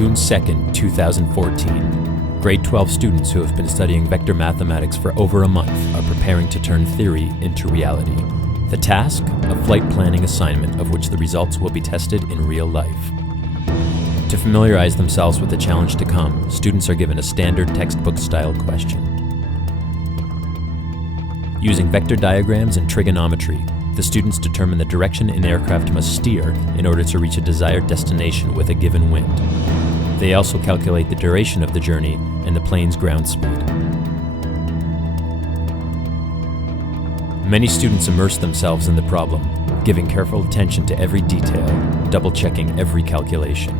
June 2nd, 2014. Grade 12 students who have been studying vector mathematics for over a month are preparing to turn theory into reality. The task? A flight planning assignment of which the results will be tested in real life. To familiarize themselves with the challenge to come, students are given a standard textbook-style question. Using vector diagrams and trigonometry, the students determine the direction an aircraft must steer in order to reach a desired destination with a given wind. They also calculate the duration of the journey and the plane's ground speed. Many students immerse themselves in the problem, giving careful attention to every detail, double-checking every calculation.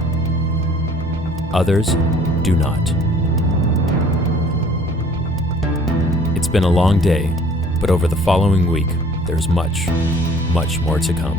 Others do not. It's been a long day, but over the following week, there's much, much more to come.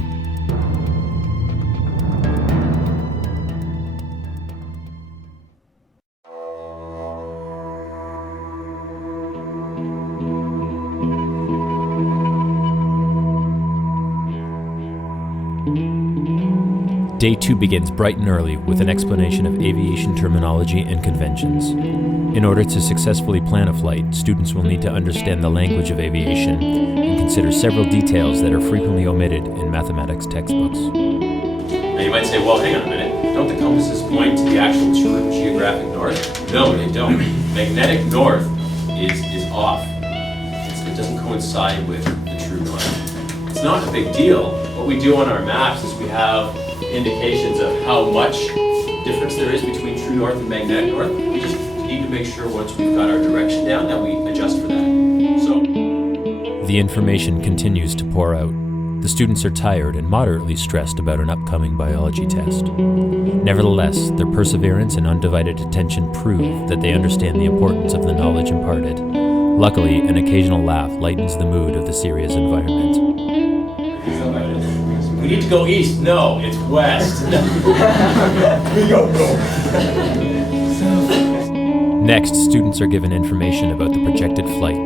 Day 2 begins bright and early with an explanation of aviation terminology and conventions. In order to successfully plan a flight, students will need to understand the language of aviation and consider several details that are frequently omitted in mathematics textbooks. Now you might say, well, hang on a minute, don't the compasses point to the actual true geographic north? No, they don't. Magnetic north is off. It doesn't coincide with the true north. It's not a big deal. What we do on our maps is we have indications of how much difference there is between true north and magnetic north. We just need to make sure once we've got our direction down that we adjust for that. So the information continues to pour out. The students are tired and moderately stressed about an upcoming biology test. Nevertheless, their perseverance and undivided attention prove that they understand the importance of the knowledge imparted. Luckily, an occasional laugh lightens the mood of the serious environment. We need to go east. No, it's west. We go. Next, students are given information about the projected flight.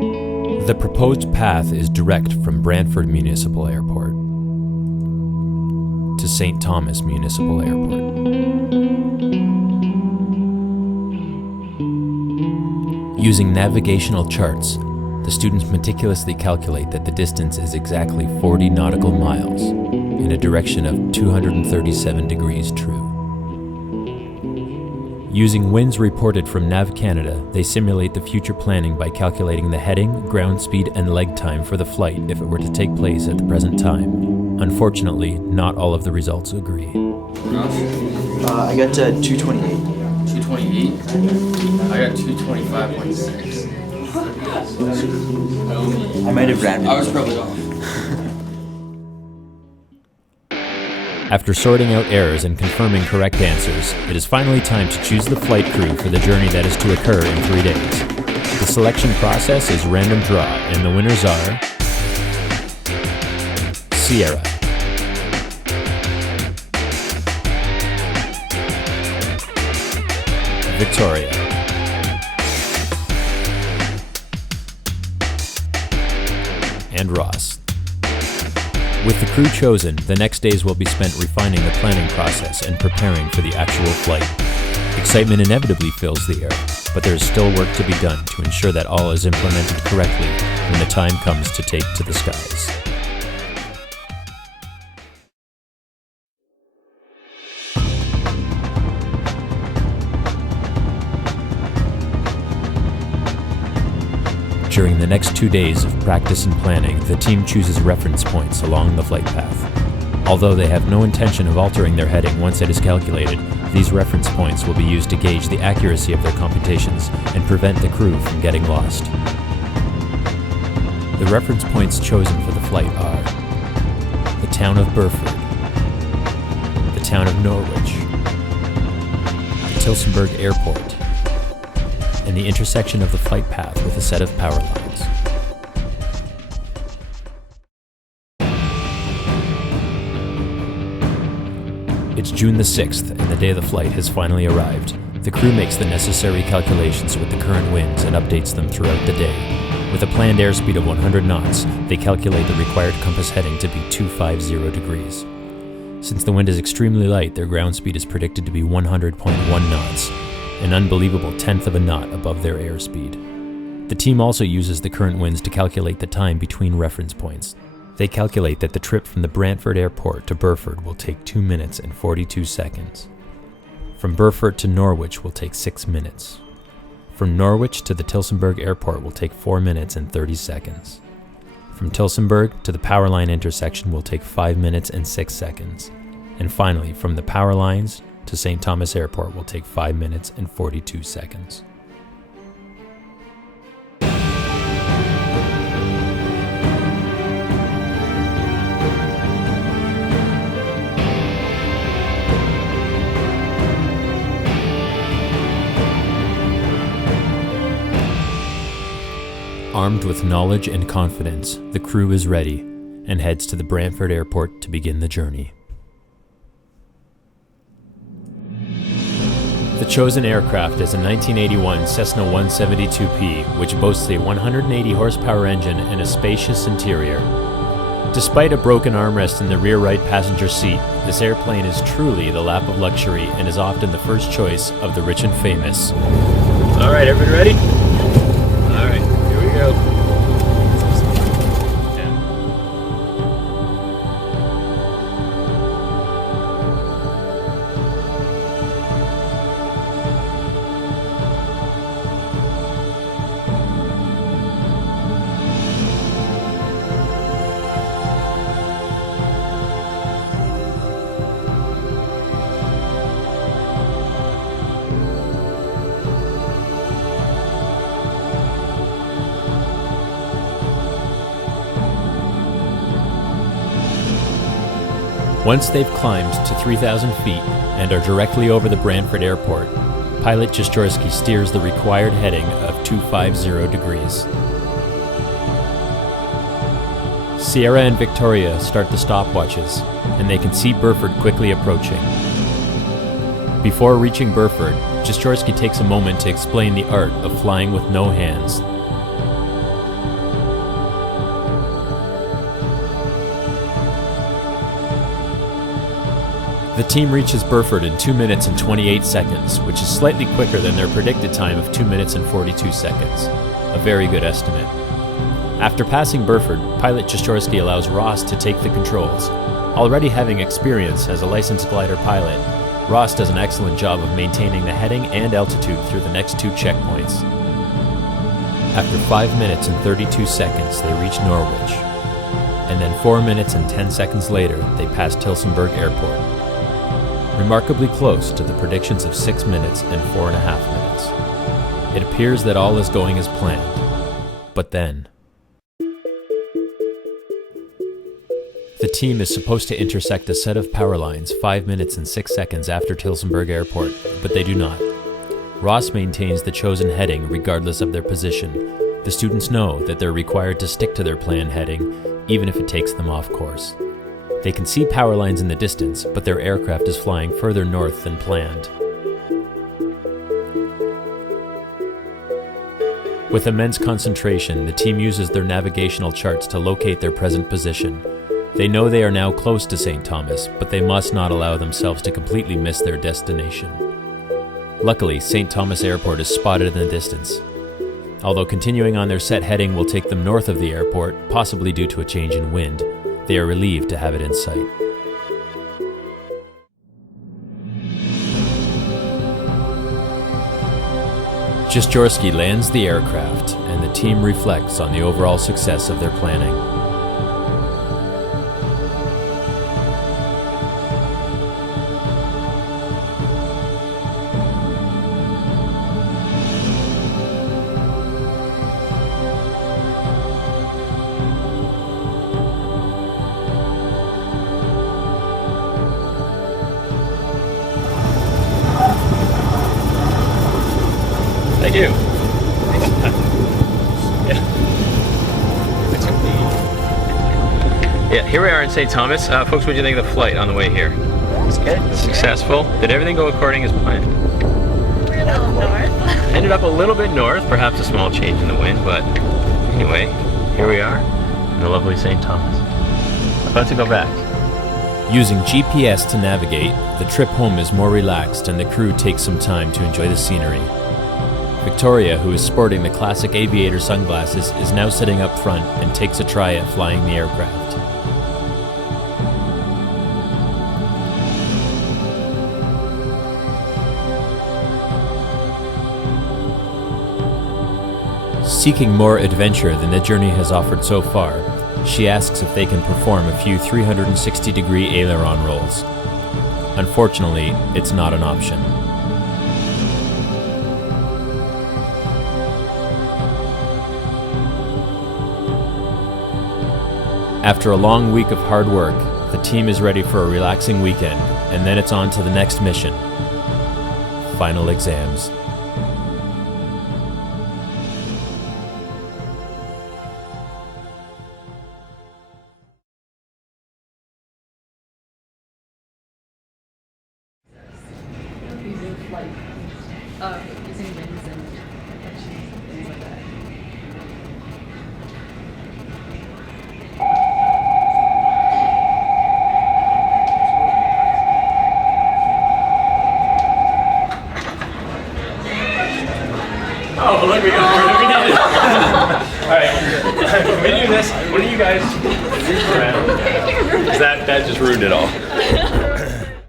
The proposed path is direct from Brantford Municipal Airport to St. Thomas Municipal Airport. Using navigational charts, the students meticulously calculate that the distance is exactly 40 nautical miles in a direction of 237 degrees true. Using winds reported from Nav Canada, they simulate the future planning by calculating the heading, ground speed, and leg time for the flight if it were to take place at the present time. Unfortunately, not all of the results agree. I got 228. 228? I got 225.6. I might have rounded. I was probably off. After sorting out errors and confirming correct answers, it is finally time to choose the flight crew for the journey that is to occur in 3 days. The selection process is random draw, and the winners are Sierra, Victoria, and Ross. With the crew chosen, the next days will be spent refining the planning process and preparing for the actual flight. Excitement inevitably fills the air, but there is still work to be done to ensure that all is implemented correctly when the time comes to take to the skies. During the next 2 days of practice and planning, the team chooses reference points along the flight path. Although they have no intention of altering their heading once it is calculated, these reference points will be used to gauge the accuracy of their computations and prevent the crew from getting lost. The reference points chosen for the flight are the town of Burford, the town of Norwich, the Tilsonburg Airport, and the intersection of the flight path with a set of power lines. It's June the 6th, and the day of the flight has finally arrived. The crew makes the necessary calculations with the current winds and updates them throughout the day. With a planned airspeed of 100 knots, they calculate the required compass heading to be 250 degrees. Since the wind is extremely light, their ground speed is predicted to be 100.1 knots, an unbelievable tenth of a knot above their airspeed. The team also uses the current winds to calculate the time between reference points. They calculate that the trip from the Brantford Airport to Burford will take 2 minutes and 42 seconds. From Burford to Norwich will take 6 minutes. From Norwich to the Tilsonburg Airport will take 4 minutes and 30 seconds. From Tilsonburg to the power line intersection will take 5 minutes and 6 seconds. And finally, from the power lines to St. Thomas Airport will take 5 minutes and 42 seconds. Armed with knowledge and confidence, the crew is ready and heads to the Brantford Airport to begin the journey. The chosen aircraft is a 1981 Cessna 172P, which boasts a 180 horsepower engine and a spacious interior. Despite a broken armrest in the rear right passenger seat, this airplane is truly the lap of luxury and is often the first choice of the rich and famous. All right, everybody ready? All right, here we go. Once they've climbed to 3,000 feet and are directly over the Brantford Airport, pilot Jastrzewski steers the required heading of 250 degrees. Sierra and Victoria start the stopwatches, and they can see Burford quickly approaching. Before reaching Burford, Jastrzewski takes a moment to explain the art of flying with no hands. The team reaches Burford in 2 minutes and 28 seconds, which is slightly quicker than their predicted time of 2 minutes and 42 seconds. A very good estimate. After passing Burford, pilot Jastrzewski allows Ross to take the controls. Already having experience as a licensed glider pilot, Ross does an excellent job of maintaining the heading and altitude through the next 2 checkpoints. After 5 minutes and 32 seconds, they reach Norwich. And then 4 minutes and 10 seconds later, they pass Tilsonburg Airport. Remarkably close to the predictions of 6 minutes and 4.5 minutes. It appears that all is going as planned. But then... The team is supposed to intersect a set of power lines 5 minutes and 6 seconds after Tilsonburg Airport, but they do not. Ross maintains the chosen heading regardless of their position. The students know that they're required to stick to their planned heading, even if it takes them off course. They can see power lines in the distance, but their aircraft is flying further north than planned. With immense concentration, the team uses their navigational charts to locate their present position. They know they are now close to St. Thomas, but they must not allow themselves to completely miss their destination. Luckily, St. Thomas Airport is spotted in the distance. Although continuing on their set heading will take them north of the airport, possibly due to a change in wind, they are relieved to have it in sight. Jastrzewski lands the aircraft, and the team reflects on the overall success of their planning. Thank you. Yeah, here we are in St. Thomas. Folks, what did you think of the flight on the way here? It's good. Successful. Did everything go according as planned? We're a little north. Ended up a little bit north, perhaps a small change in the wind, but anyway, here we are in the lovely St. Thomas. About to go back. Using GPS to navigate, the trip home is more relaxed and the crew takes some time to enjoy the scenery. Victoria, who is sporting the classic aviator sunglasses, is now sitting up front and takes a try at flying the aircraft. Seeking more adventure than the journey has offered so far, she asks if they can perform a few 360-degree aileron rolls. Unfortunately, it's not an option. After a long week of hard work, the team is ready for a relaxing weekend, and then it's on to the next mission. Final exams. Using winds and reflections and things like that. Oh, look, we did it. All right, can we do this? What do you guys? That just ruined it all.